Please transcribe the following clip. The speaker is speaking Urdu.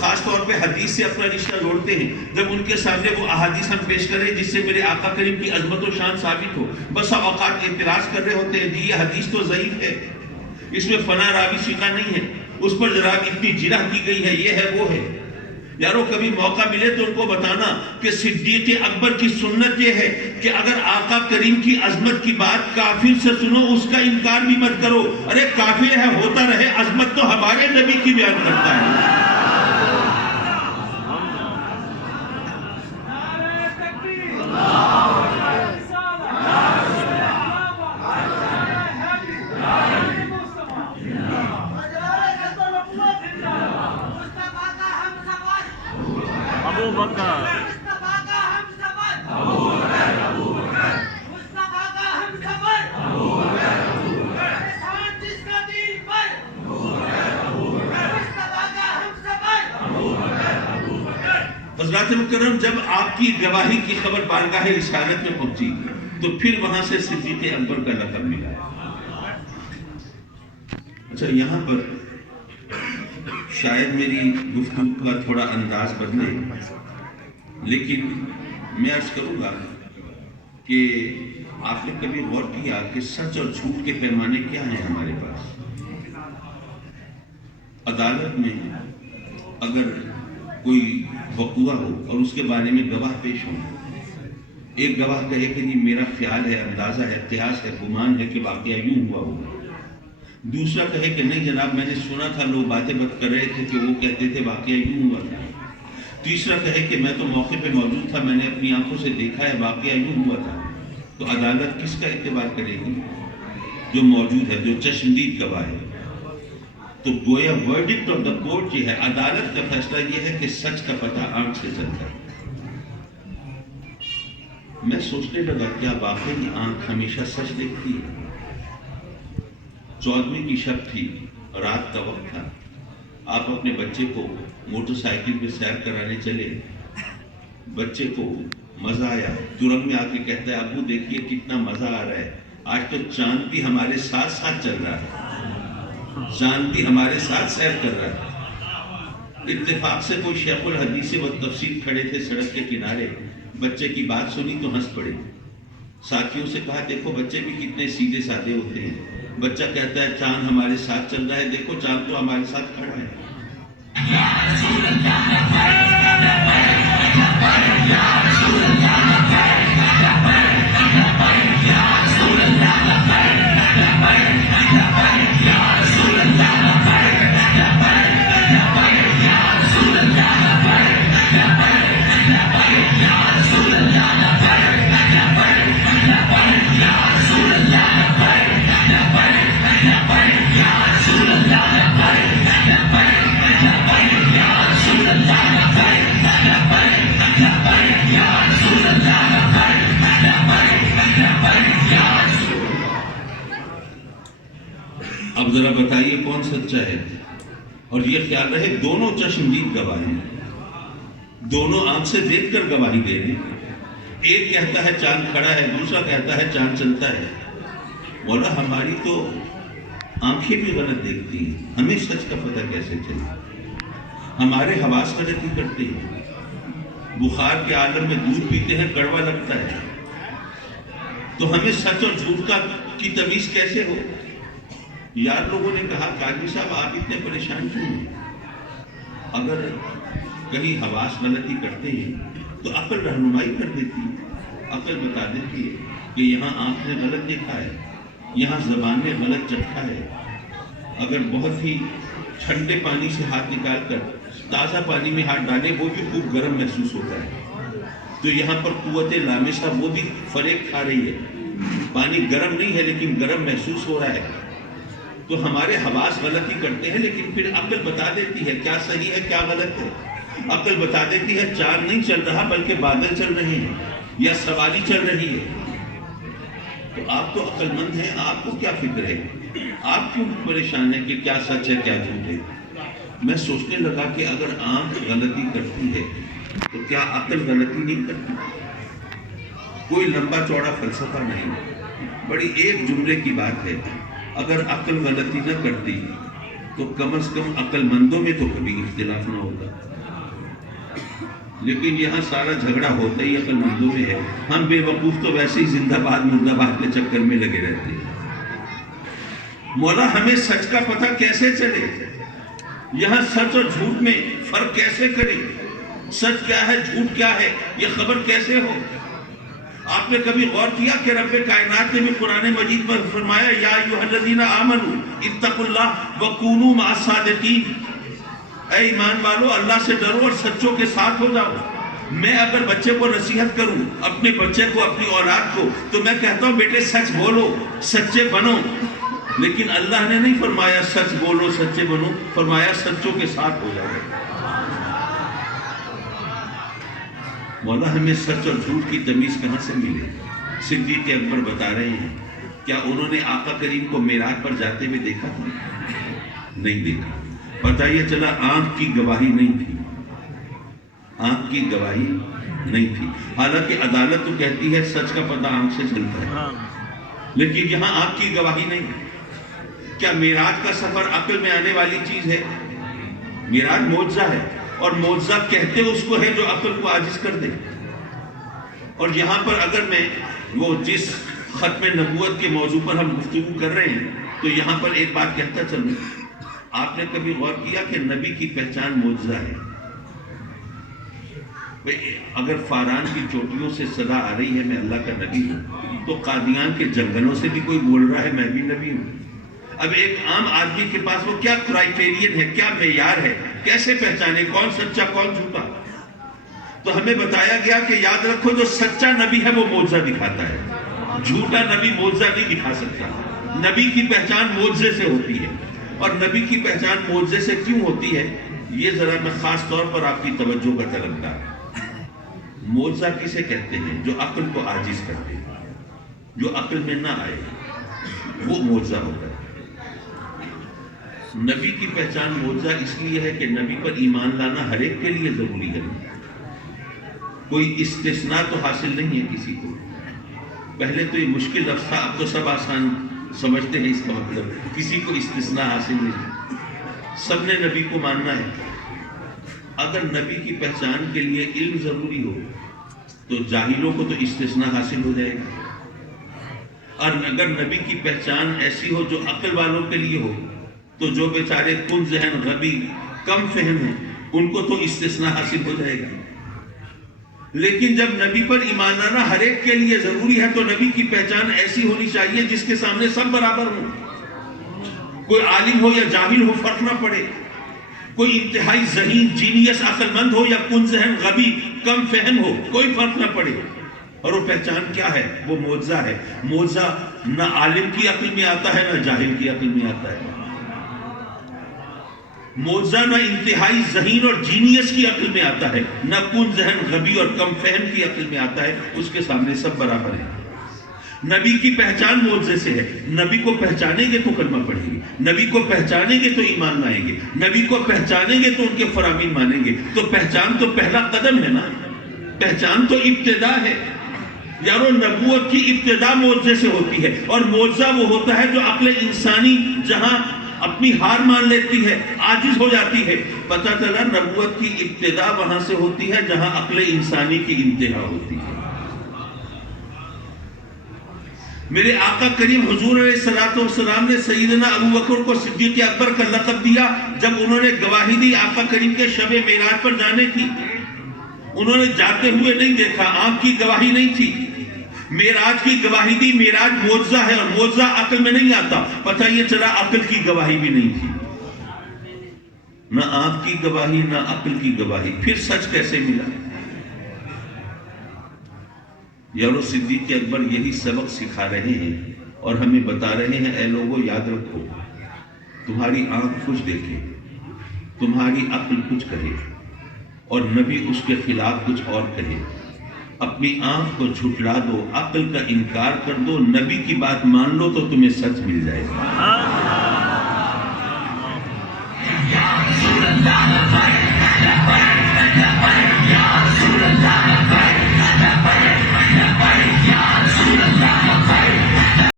خاص طور پہ حدیث سے اپنا رشتہ جوڑتے ہیں، جب ان کے سامنے وہ احادیث ہم پیش کریں جس سے میرے آقا کریم کی عظمت و شان ثابت ہو، بس اوقات اعتراض کر رہے ہوتے ہیں، جی یہ حدیث تو ضعیف ہے، اس میں فلاں راوی ثقہ نہیں ہے، اس پر ذرا اتنی جرح کی گئی ہے، یہ ہے وہ ہے۔ یارو کبھی موقع ملے تو ان کو بتانا کہ صدیق اکبر کی سنت یہ ہے کہ اگر آقا کریم کی عظمت کی بات کافر سے سنو اس کا انکار بھی مت کرو، ارے کافر ہے ہوتا رہے، عظمت تو ہمارے نبی کی بیان کرتا ہے۔ حضرات مکرم، جب آپ کی گواہی کی خبر بارگاہ رسالت میں پہنچی تو پھر وہاں سے صدیق اکبر کا لقب ملا۔ اچھا، یہاں پر شاید میری گفتگو کا تھوڑا انداز بدلے، لیکن میں عرض کروں گا کہ آپ نے کبھی غور کیا کہ سچ اور جھوٹ کے پیمانے کیا ہیں ہمارے پاس؟ عدالت میں اگر کوئی وقوع ہو اور اس کے بارے میں گواہ پیش ہوں، ایک گواہ کہے کہ جی میرا خیال ہے، اندازہ ہے، قیاس ہے، گمان ہے کہ واقعہ یوں ہوا ہوگا، دوسرا کہے کہ نہیں جناب میں نے سنا تھا، لوگ باتیں بات کر رہے تھے کہ وہ کہتے تھے واقعہ یوں ہوا تھا، تیسرا کہے کہ میں تو موقع پہ موجود تھا، میں نے اپنی آنکھوں سے دیکھا ہے، واقعہ یوں ہوا تھا، تو عدالت کس کا اعتبار کرے گی؟ جو موجود ہے، جو چشمدید گواہ ہے۔ تو گویا ورڈکٹ آف دا کورٹ یہ ہے، عدالت کا فیصلہ یہ ہے کہ سچ کا پتہ آنکھ سے چلتا ہے۔ میں سوچنے لگا کیا واقعی آنکھ ہمیشہ سچ دیکھتی ہے؟ 14ویں کی شب تھی، رات کا وقت تھا، آپ اپنے بچے کو موٹر سائیکل پہ سیر کرانے چلے، بچے کو مزہ آیا، ترنت میں آ کے کہتا ہے ابو دیکھیے کتنا مزہ آ رہا ہے، آج تو چاند بھی ہمارے ساتھ ساتھ چل رہا ہے، چاند بھی ہمارے ساتھ سیر کر رہا ہے۔ اتفاق سے کوئی شیخ الحدیث و تفسیر کھڑے تھے سڑک کے کنارے، بچے کی بات سنی تو ہنس پڑے، ساتھیوں سے کہا دیکھو بچے بھی کتنے سیدھے سادے ہوتے ہیں، بچہ کہتا ہے چاند ہمارے ساتھ چل رہا ہے، دیکھو چاند تو ہمارے ساتھ کھڑا ہے۔ اب ذرا بتائیے کون سچا ہے؟ اور یہ خیال رہے دونوں چشمدید گواہ ہیں، دونوں آنکھ سے دیکھ کر گواہی دے رہے ہیں، ایک کہتا ہے چاند کھڑا ہے، دوسرا کہتا ہے چاند چلتا ہے۔ مولا ہماری تو آنکھیں بھی غلط دیکھتی ہیں، ہمیں سچ کا پتہ کیسے چلے؟ ہمارے حواس غلطی کرتے ہیں، بخار کے عالم میں دودھ پیتے ہیں کڑوا لگتا ہے، تو ہمیں سچ اور جھوٹ کی تمیز کیسے ہو؟ یار لوگوں نے کہا قاضی صاحب آپ اتنے پریشان کیوں ہیں؟ اگر کہیں حواس غلطی کرتے ہیں تو عقل رہنمائی کر دیتی ہے، عقل بتا دیتی ہے کہ یہاں آنکھ نے غلط دیکھا ہے، یہاں زبان نے غلط چکھا ہے۔ اگر بہت ہی ٹھنڈے پانی سے ہاتھ نکال کر تازہ پانی میں ہاتھ ڈالے وہ بھی خوب گرم محسوس ہوتا ہے، تو یہاں پر قوت لامسہ وہ بھی فریق کھا رہی ہے، پانی گرم نہیں ہے لیکن گرم محسوس ہو رہا ہے۔ تو ہمارے حواس غلطی کرتے ہیں لیکن پھر عقل بتا دیتی ہے کیا صحیح ہے کیا غلط ہے۔ عقل بتا دیتی ہے چاند نہیں چل رہا بلکہ بادل چل رہے ہیں یا سواری چل رہی ہے۔ تو آپ تو عقل مند ہیں، آپ کو کیا فکر ہے؟ آپ کیوں پریشان ہیں کہ کیا سچ ہے کیا جھوٹ ہے؟ میں سوچنے لگا کہ اگر آنکھ غلطی کرتی ہے تو کیا عقل غلطی نہیں کرتی؟ کوئی لمبا چوڑا فلسفہ نہیں، بڑی ایک جملے کی بات ہے، اگر عقل غلطی نہ کرتی تو کم از کم عقل مندوں میں تو کبھی اختلاف نہ ہوتا. لیکن یہاں سارا جھگڑا ہوتا ہی عقل مندوں میں ہے. ہم بے وقوف تو ویسے ہی زندہ باد مردہ باد کے چکر میں لگے رہتے ہیں. مولا ہمیں سچ کا پتہ کیسے چلے؟ یہاں سچ اور جھوٹ میں فرق کیسے کرے؟ سچ کیا ہے، جھوٹ کیا ہے، یہ خبر کیسے ہو؟ آپ نے کبھی غور کیا کہ رب کائنات نے بھی قرآن مجید میں فرمایا یا ایھا الذین آمنوا اتقوا اللہ وکونوا مع الصادقین، اے ایمان والو اللہ سے ڈرو اور سچوں کے ساتھ ہو جاؤ. میں اگر بچے کو نصیحت کروں، اپنے بچے کو، اپنی اولاد کو، تو میں کہتا ہوں بیٹے سچ بولو، سچے بنو. لیکن اللہ نے نہیں فرمایا سچ بولو سچے بنو، فرمایا سچوں کے ساتھ ہو جاؤ. مولا ہمیں سچ اور جھوٹ کی تمیز کہاں سے ملے؟ صدیق اکبر بتا رہے ہیں، کیا انہوں نے آقا کریم کو معراج پر جاتے ہوئے دیکھا تھا؟ نہیں دیکھا. پتہ یہ چلا آنکھ کی گواہی نہیں تھی، آنکھ کی گواہی نہیں تھی. حالانکہ عدالت تو کہتی ہے سچ کا پتہ آنکھ سے چلتا ہے، لیکن یہاں آنکھ کی گواہی نہیں. کیا معراج کا سفر عقل میں آنے والی چیز ہے؟ معراج معجزہ ہے، اور معجزہ کہتے اس کو ہے جو عقل کو عاجز کر دے. اور یہاں پر اگر میں وہ جس ختم نبوت کے موضوع پر ہم گفتگو کر رہے ہیں تو یہاں پر ایک بات کہتا چلوں. آپ نے کبھی غور کیا کہ نبی کی پہچان معجزہ ہے؟ اگر فاران کی چوٹیوں سے صدا آ رہی ہے میں اللہ کا نبی ہوں، تو قادیان کے جنگلوں سے بھی کوئی بول رہا ہے میں بھی نبی ہوں. اب ایک عام آدمی کے پاس وہ کیا کرائٹیرین ہے، کیا معیار ہے، کیسے پہچانے کون سچا کون جھوٹا؟ تو ہمیں بتایا گیا کہ یاد رکھو جو سچا نبی ہے وہ معجزہ دکھاتا ہے، جھوٹا نبی معجزہ نہیں دکھا سکتا. نبی کی پہچان معجزے سے ہوتی ہے. اور نبی کی پہچان معجزے سے کیوں ہوتی ہے یہ ذرا میں خاص طور پر آپ کی توجہ کا طلبگار. معجزہ کسے کہتے ہیں؟ جو عقل کو عاجز کر دے، جو عقل میں نہ آئے، وہ معجزہ ہوتا ہے. نبی کی پہچان معجزہ اس لیے ہے کہ نبی پر ایمان لانا ہر ایک کے لیے ضروری ہے، کوئی استثناء تو حاصل نہیں ہے کسی کو. پہلے تو یہ مشکل لفظ تھا، اب تو سب آسان سمجھتے ہیں اس کا مطلب. کسی کو استثناء حاصل نہیں، سب نے نبی کو ماننا ہے. اگر نبی کی پہچان کے لیے علم ضروری ہو تو جاہلوں کو تو استثناء حاصل ہو جائے گا. اور اگر نبی کی پہچان ایسی ہو جو عقل والوں کے لیے ہو تو جو بیچارے کن ذہن غبی کم فہم ہیں ان کو تو استثناء حاصل ہو جائے گا. لیکن جب نبی پر ایمان لانا ہر ایک کے لیے ضروری ہے تو نبی کی پہچان ایسی ہونی چاہیے جس کے سامنے سب برابر ہوں. کوئی عالم ہو یا جاہل ہو فرق نہ پڑے، کوئی انتہائی ذہین جینیس عقل مند ہو یا کن ذہن غبی کم فہم ہو، کوئی فرق نہ پڑے. اور وہ پہچان کیا ہے؟ وہ معجزہ ہے. معجزہ نہ عالم کی عقل میں آتا ہے نہ جاہل کی عقل میں آتا ہے. معجزہ نہ انتہائی ذہین اور جینیس کی عقل میں آتا ہے، نہ کن ذہن غبی اور کم فہم کی عقل میں آتا ہے. اس کے سامنے سب برابر ہیں. نبی کی پہچان معجزے سے ہے. نبی کو پہچانیں گے تو کلمہ پڑھیں گے، نبی کو پہچانیں گے تو ایمان لائیں گے، نبی کو پہچانیں گے تو ان کے فرامین مانیں گے. تو پہچان تو پہلا قدم ہے نا، پہچان تو ابتدا ہے. یارو نبوت کی ابتدا معجزے سے ہوتی ہے، اور معجزہ وہ ہوتا ہے جو عقل انسانی جہاں اپنی ہار مان لیتی ہے، عاجز ہو جاتی ہے. پتہ چلا نبوت کی ابتدا وہاں سے ہوتی ہے جہاں عقل انسانی کی انتہا ہوتی ہے. میرے آقا کریم حضور علیہ الصلوۃ والسلام نے سیدنا ابو بکر کو صدیق اکبر کا لقب دیا جب انہوں نے گواہی دی آقا کریم کے شب معراج پر جانے کی. انہوں نے جاتے ہوئے نہیں دیکھا، آنکھ کی گواہی نہیں تھی. معراج کی گواہی دی. معراج معجزہ ہے اور معجزہ عقل میں نہیں آتا. پتہ یہ چلا عقل کی گواہی بھی نہیں تھی، نہ آنکھ کی گواہی نہ عقل کی گواہی. پھر سچ کیسے ملا؟ یارو صدیق اکبر یہی سبق سکھا رہے ہیں اور ہمیں بتا رہے ہیں اے لوگوں یاد رکھو، تمہاری آنکھ کچھ دیکھے، تمہاری عقل کچھ کہے اور نبی اس کے خلاف کچھ اور کہے. اپنی آنکھ کو جھٹلا دو، عقل کا انکار کر دو، نبی کی بات مان لو تو تمہیں سچ مل جائے گا.